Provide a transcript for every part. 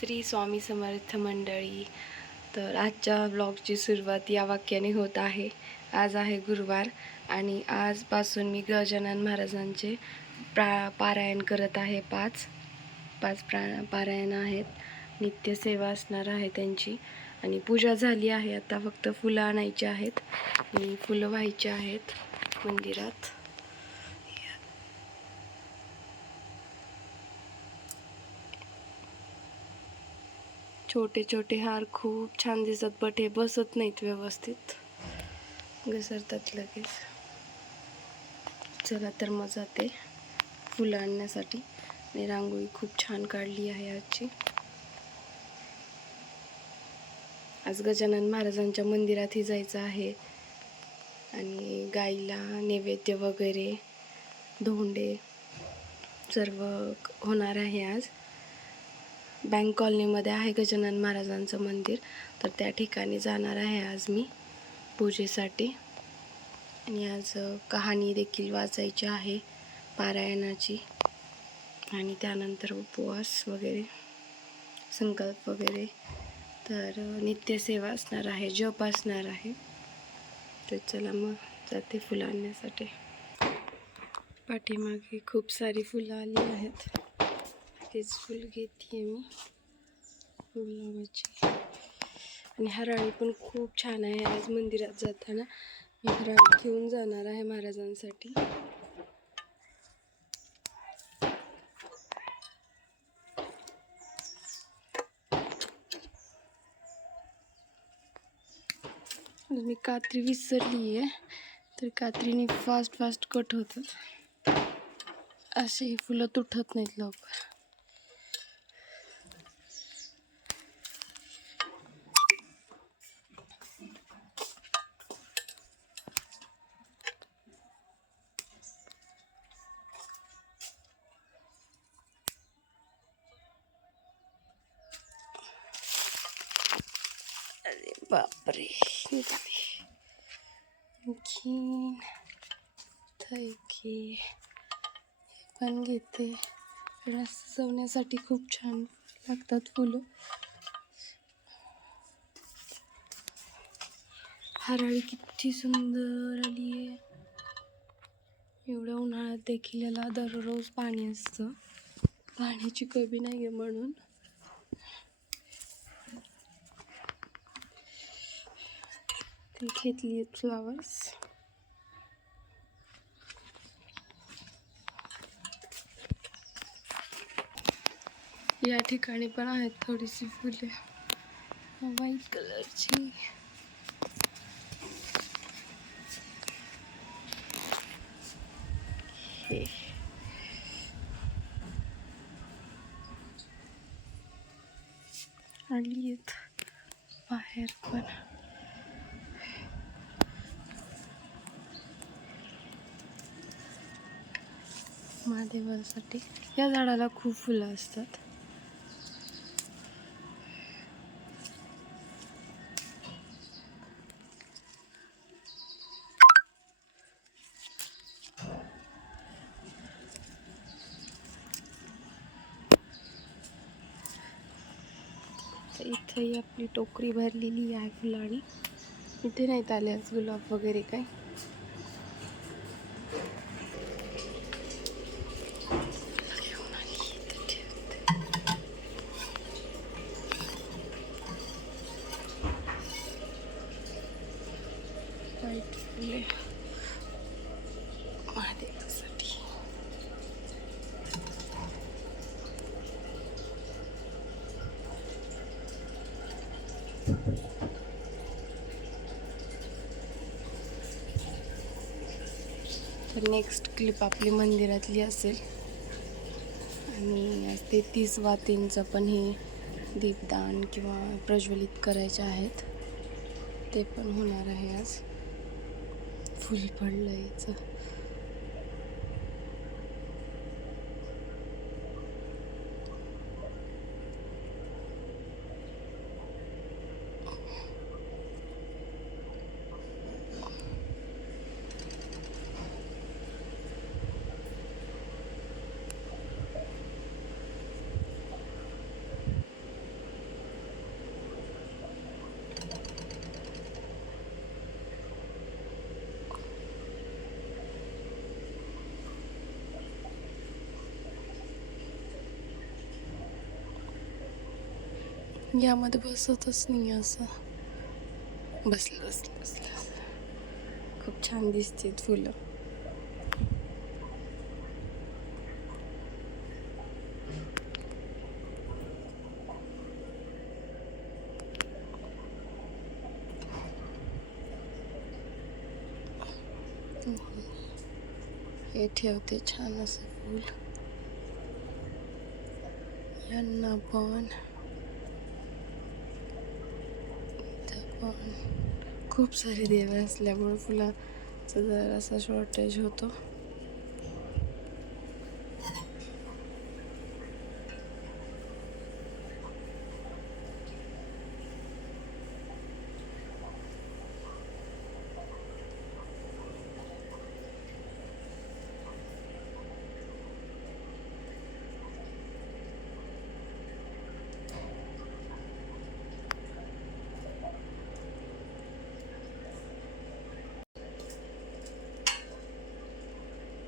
श्री स्वामी समर्थ मंडळी. तर आजच्या ब्लॉगची सुरुवात या वाक्याने होत आहे. आज आहे गुरुवार आणि आजपासून मी गजानन महाराजांचे पारायण करत आहे. पाच पारायण आहेत. नित्यसेवा असणार आहे त्यांची आणि पूजा झाली आहे. आता फक्त फुलं आणायची आहेत आणि फुलं व्हायची आहेत मंदिरात. छोटे छोटे हार खूप छान दिसत, बट हे बसत नाहीत व्यवस्थित, घसरतात लगेच. चला तर मग जाते फुलं आणण्यासाठी. आणि रांगोळी खूप छान काढली आहे आजची. आज गजानन महाराजांच्या मंदिरातही जायचं आहे आणि गाईला नैवेद्य वगैरे, धोंडे सर्व होणार आहे आज. बँक कॉलनीमध्ये आहे गजानन महाराजांचं मंदिर, तर त्या ठिकाणी जाणार आहे आज मी पूजेसाठी. आणि आज कहाणी देखील वाचायची आहे पारायणाची आणि त्यानंतर उपवास वगैरे, संकल्प वगैरे. तर नित्यसेवा असणार आहे, जप असणार आहे. तर चला मग जाते फुलं आणण्यासाठी. पाठीमागे खूप सारी फुलं आली आहेत. तेच फुल घेते मी गुलाबाची. आणि हराळी पण खूप छान आहे. आज मंदिरात जाताना मी हराळी घेऊन जाणार आहे महाराजांसाठी. मी कात्री विसरली आहे, तर कात्रीने फास्ट कट होतात. असे फुलं तुटत नाहीत लवकर. अरे बापरे. आणखीन थैकी पण घेते. सजवण्यासाठी खूप छान लागतात फुलं. हराळी किती सुंदर आली आहे. एवढ्या उन्हाळ्यात देखील याला दररोज पाणी असतं. पाण्याची कमी नाही आहे म्हणून. ते घेतली आहेत फ्लावर्स. या ठिकाणी पण आहेत थोडीशी फुले व्हाईट कलरची. आली आहेत बाहेर पण. महादेवासाठी या झाडाला खूप फुलं असतात. इथंही आपली टोकरी भरलेली आहे फुलांनी. इथे नाहीत आले आज गुलाब वगैरे काय. व्हाईट फुले महादेवासाठी. तर नेक्स्ट क्लिप आपली मंदिरातली असेल. आणि आज ते 30 वातींचं पण हे दीपदान किंवा प्रज्वलित करायचे आहेत, ते पण होणार आहे आज. फुल पडलं याचं. यामध्ये बसतच नाही असं. बसलं बसलं बसलं. खूप छान दिसते फुलं. हे ठेवते छान असं फूल. यांना पण खूप सारे देव असल्यामुळे फुलाचा जरासा शॉर्टेज होतो.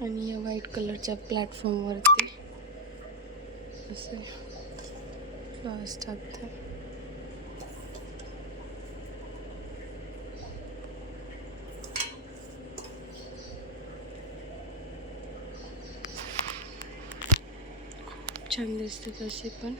आणि या व्हाईट कलरच्या प्लॅटफॉर्मवरती असे फ्लॉवर्स टाकतात. छान दिसते तसे पण.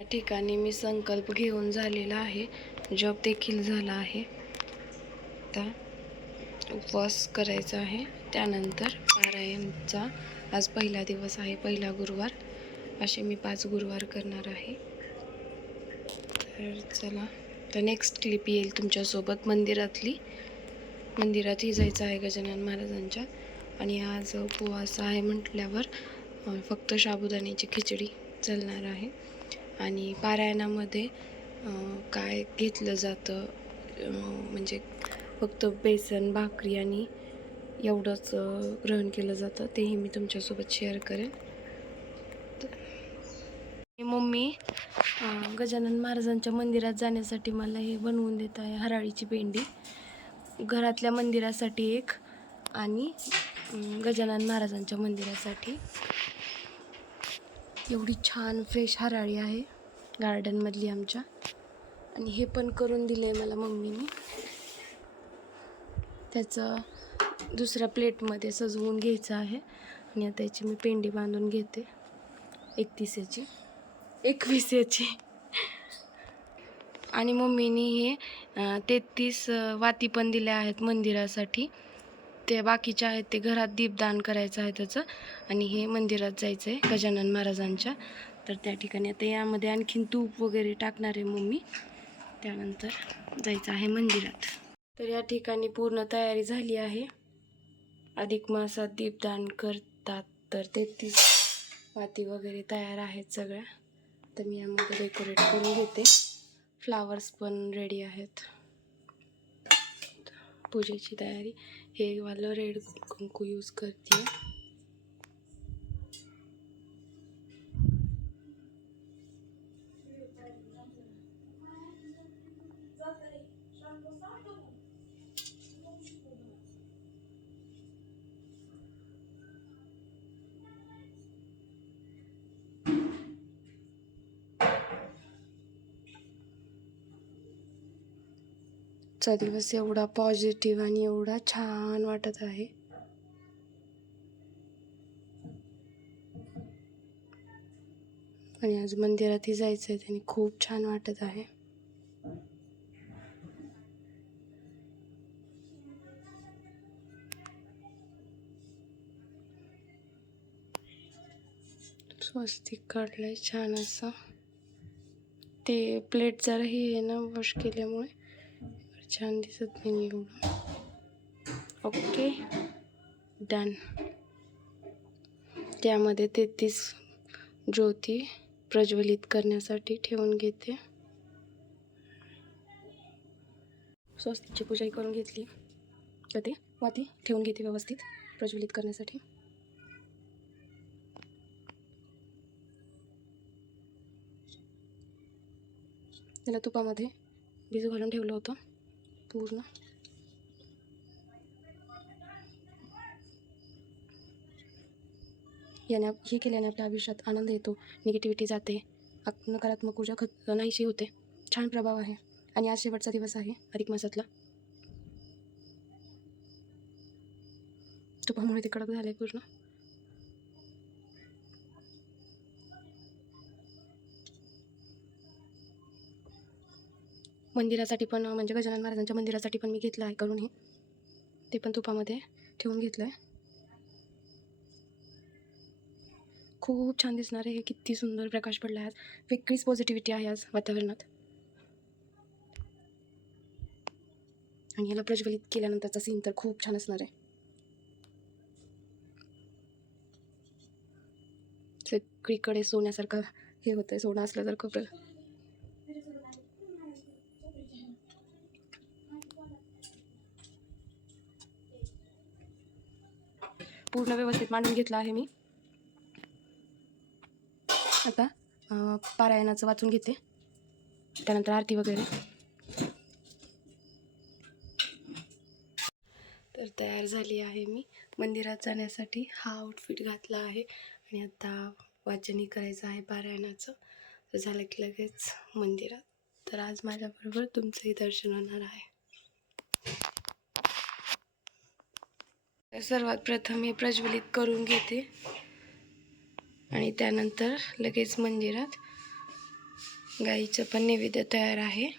या ठिकाणी मी संकल्प घेऊन झालेला आहे. जॉब देखील झाला आहे. आता उपवास करायचा आहे. त्यानंतर पारायणचा आज पहिला दिवस आहे, पहिला गुरुवार. असे मी 5 गुरुवार करणार आहे. तर चला, तर नेक्स्ट क्लिप येईल तुमच्यासोबत मंदिरातही जायचं आहे गजानन महाराजांच्या. आणि आज उपवास आहे म्हटल्यावर फक्त साबुदाण्याची खिचडी चालणार आहे. आणि पारायणामध्ये काय घेतलं जातं, म्हणजे फक्त बेसन, भाकरी आणि एवढंच ग्रहण केलं जातं. तेही मी तुमच्यासोबत शेअर करेन. मम्मी गजानन महाराजांच्या मंदिरात जाण्यासाठी मला हे बनवून देत आहे, हराळीची पेंडी. घरातल्या मंदिरासाठी एक आणि गजानन महाराजांच्या मंदिरासाठी. एवढी छान फ्रेश हराळी आहे गार्डनमधली आमच्या. आणि हे पण करून दिलं आहे मला मम्मीने. त्याचं दुसऱ्या प्लेटमध्ये सजवून घ्यायचं आहे. आणि आता याची मी पेंडी बांधून घेते 21 याची. आणि मम्मीने हे 33 वाती पण दिल्या आहेत मंदिरासाठी. ते बाकीचे आहेत ते घरात दीपदान करायचं आहे त्याचं. आणि हे मंदिरात जायचं आहे गजानन महाराजांच्या. तर त्या ठिकाणी आता यामध्ये आणखीन तूप वगैरे टाकणार आहे मम्मी. त्यानंतर जायचं आहे मंदिरात. तर या ठिकाणी पूर्ण तयारी झाली आहे. अधिक मासात दीपदान करतात तर 33 वाती वगैरे तयार आहेत सगळ्या. तर मी यामध्ये डेकोरेट करून घेते. फ्लावर्स पण रेडी आहेत. पूजेची तयारी. हे वालं रेड कुंकू यूज करते. चा दिवस एवढा पॉझिटिव्ह आणि एवढा छान वाटत आहे. आणि आज मंदिरातही जायचं आहे, त्याने खूप छान वाटत आहे. स्वस्तिक काढलंय छान असं. ते प्लेट जरा ही आहे ना वॉश केल्यामुळे छान दिसत नाही एवढं. Okay done. त्यामध्ये 33 ज्योती प्रज्वलित करण्यासाठी ठेवून घेते. स्वस्तिकची पूजाही करून घेतली तर ते वाती ठेवून घेते व्यवस्थित प्रज्वलित करण्यासाठी. त्याला तुपामध्ये भिजू घालून ठेवलं होतं पूर्ण. याने हे केल्याने आपल्या आयुष्यात आनंद येतो, निगेटिव्हिटी जाते, नकारात्मक ऊर्जा नाहीशी होते. छान प्रभाव आहे. आणि आज शेवटचा दिवस आहे अधिक मासातला. तुपामुळे ते कडक झाले पूर्ण. मंदिरासाठी पण म्हणजे गजानन महाराजांच्या मंदिरासाठी पण मी घेतलं आहे करून. हे ते पण तुपामध्ये ठेवून घेतलं आहे. खूप छान दिसणार आहे. किती सुंदर प्रकाश पडला आहे आज. वेगळीच पॉझिटिव्हिटी आहे आज वातावरणात. आणि याला प्रज्वलित केल्यानंतरचा सीन तर खूप छान असणार आहे. सगळीकडे सोन्यासारखं हे होतंय, सोनं असल्यासारखं. पूर्ण व्यवस्थित मांडून घेतलं आहे मी. आता पारायणाचं वाचून घेते, त्यानंतर आरती वगैरे. तर तयार झाली आहे मी मंदिरात जाण्यासाठी. हा आउटफिट घातला आहे आणि आता वाचनही करायचं आहे पारायणाचं. तर झालं की लगेच मंदिरात. तर आज माझ्याबरोबर तुमचंही दर्शन होणार आहे. तर सर्वात प्रथम मी प्रज्वलित करून घेते आणि त्यानंतर लगेच मंदिरात. गाईचं पण नैवेद्य तयार आहे.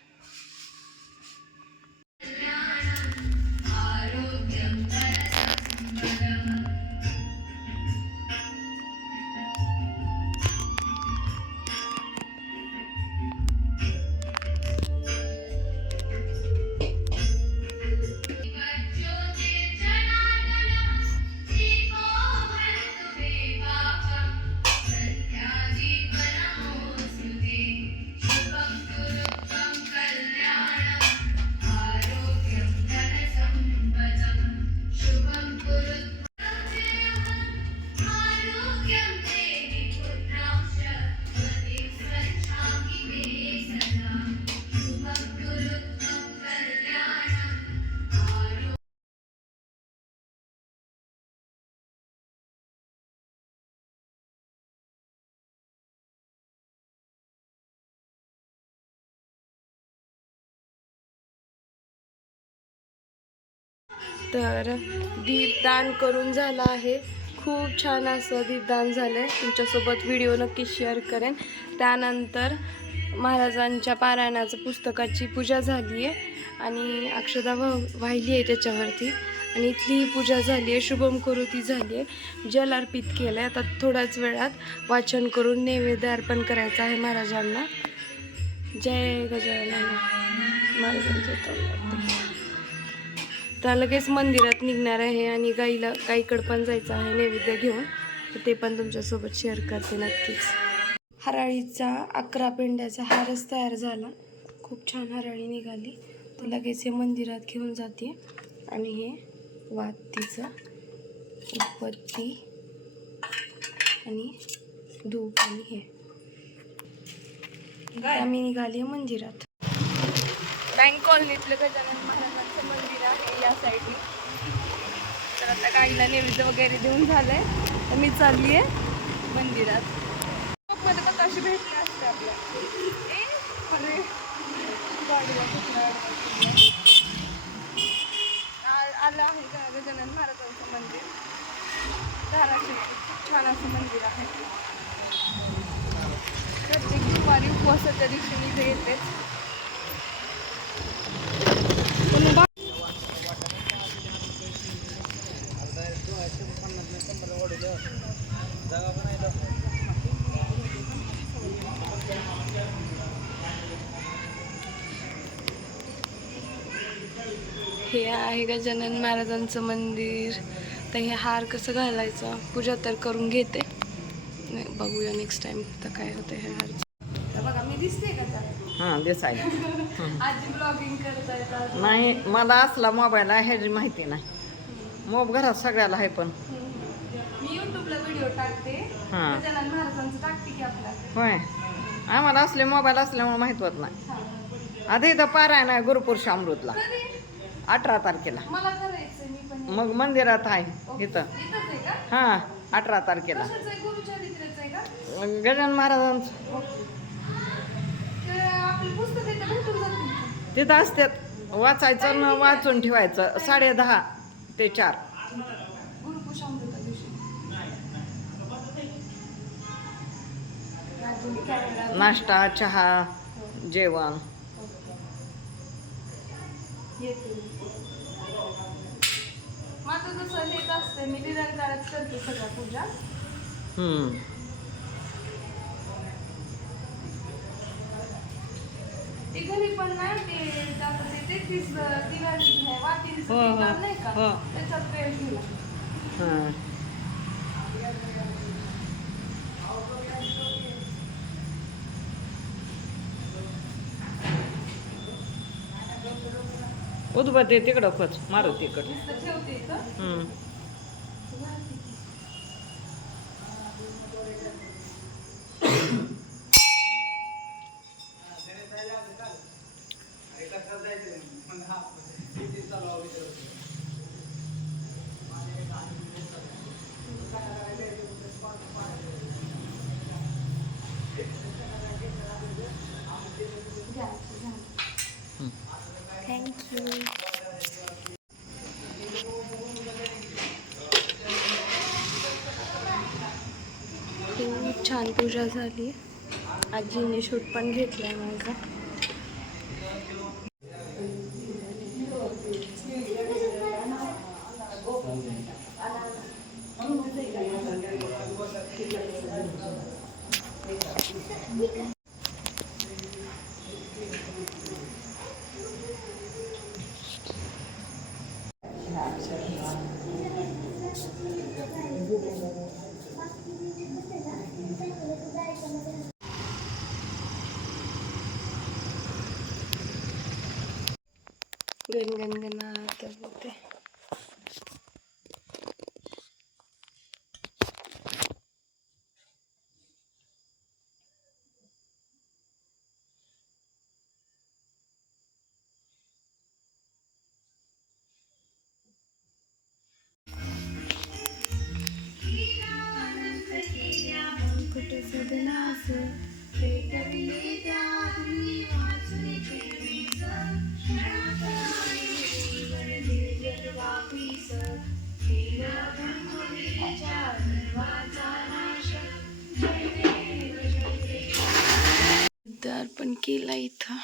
तर दीपदान करून झालं आहे. खूप छान असं दीपदान झालं आहे. तुमच्यासोबत व्हिडिओ नक्की शेअर करेन. त्यानंतर महाराजांच्या पारायणाचं पुस्तकाची पूजा झाली आहे आणि अक्षदा वाहिली आहे त्याच्यावरती. आणि इथली पूजा झाली आहे, शुभम करोती झाली आहे, जल अर्पित केलं आहे. आता थोड्याच वेळात वाचन करून नैवेद्य अर्पण करायचं आहे महाराजांना. जय गजानन महाराजांचं. तर लगेच मंदिरात निघणार आहे आणि गाईकडं पण जायचं आहे नैवेद्य घेऊन. तर ते पण तुमच्यासोबत शेअर करते नक्कीच. हराळीचा 11 पेंड्याचा हारच तयार झाला. खूप छान हराळी निघाली. तर लगेच हे मंदिरात घेऊन जाते आणि हे वातीचं उदबत्ती आणि धूप आणि हे आम्ही निघाली मंदिरात. बँक कॉलनीतलं गजानन महाराजांचं मंदिर आहे या साईडने. तर आता गाडीला नैवेद्य वगैरे देऊन झालंय. तर मी चालली आहे मंदिरात. मध्ये पण अशी भेटली असते आपल्या. अरे गाडीला आलं आहे का गजानन महाराजांचं मंदिर धाराशिव. खूप छान असं मंदिर आहे. प्रत्येक दुपारी उपवासाच्या दिवशी मी इथे येते. हे आहे गजानन महाराजांचं मंदिर. तर हे हार कसं घालायचं पूजा तर करून घेते, बघूया नेक्स्ट टाइम तर काय होतं हे हारचं. बघा मी दिसते का त्याला? हां दिसाय आजी ब्लॉगिंग करता येतात. नाही मला असला मोबाईल आहे ह्याची माहिती नाही. घरात सगळ्याला आहे पण मी युट्यूबला व्हिडिओ टाकते, हां गजानन महाराजांचं टाकते की आपला. होय. आम्हाला असले मोबाईल असल्यामुळे माहित होत नाही. आधी इथं पारायण आहे गुरुपुरुष अमृतला कधी? 18 तारखेला. मला करायचं मी पण. मग मंदिरात आहे इथं. इथंच आहे का? हां 18 तारखेला. कशाचं आहे? गुरुचरित्राचं आहे का? गजानन महाराजांचं तर आपली पुस्तक इथं भेटून जातील का? तिथं असतात. वाचायचं न वाचून ठेवायचं 10:30 ते 4. गुरुपुषामृता दिवशी. अजून कॅमेरा. नाश्ता चहा जेवण. येते. माझं जसं हेच असतं, मी निरंकारच करते सगळ्या पूजा. ते घरी पण नाही ते जातं ते 33 दिवाळी वाटीचं हो, हो, दीपदान नाही का, हो. त्याच्यात वेळ गेला. हां उदबत्ती तिकडं खोच मारुतीकडं. नुसतं ठेवते इथं. थँक्यू. खूप छान पूजा झाली. आजीने शूट पण घेतलाय माझा. गणगणगणात होते. कुठे सदनास पेटविले त्याही वाचून ठेवीचं पण केला इथं.